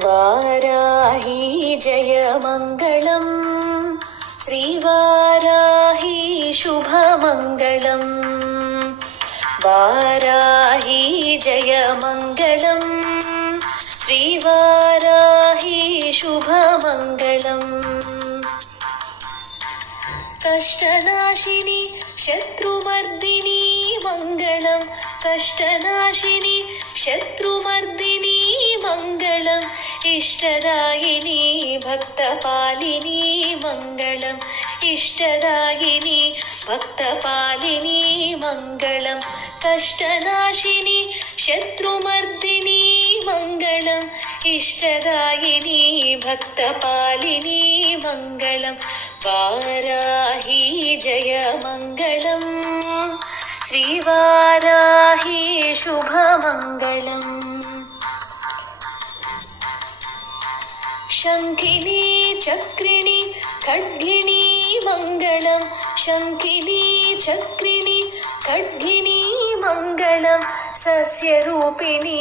वाराही जयमङ्गलम् श्रीवाराही शुभमङ्गलम् वाराही जयमङ्गलम् श्रीवाराही शुभमङ्गलम् कष्टनाशिनी शत्रुमर्दिनी मङ्गलम् कष्टनाशिनी शत्रुमर्दिनी मङ्गलम् इष्टदायिनी भक्तपालिनी मङ्गलम् इष्टदायिनी भक्तपालिनी मङ्गलम् कष्टनाशिनी शत्रुमर्दिनी मङ्गलम् इष्टदायिनी भक्तपालिनी मङ्गलम् वाराही जयमङ्गलम् श्रीवाराही शुभमङ्गलम् शङ्खिनी चक्रिणी खड्गिनी मङ्गलम् शङ्खिनी चक्रिणी खड्गिनी मङ्गलम् सस्यरूपिणी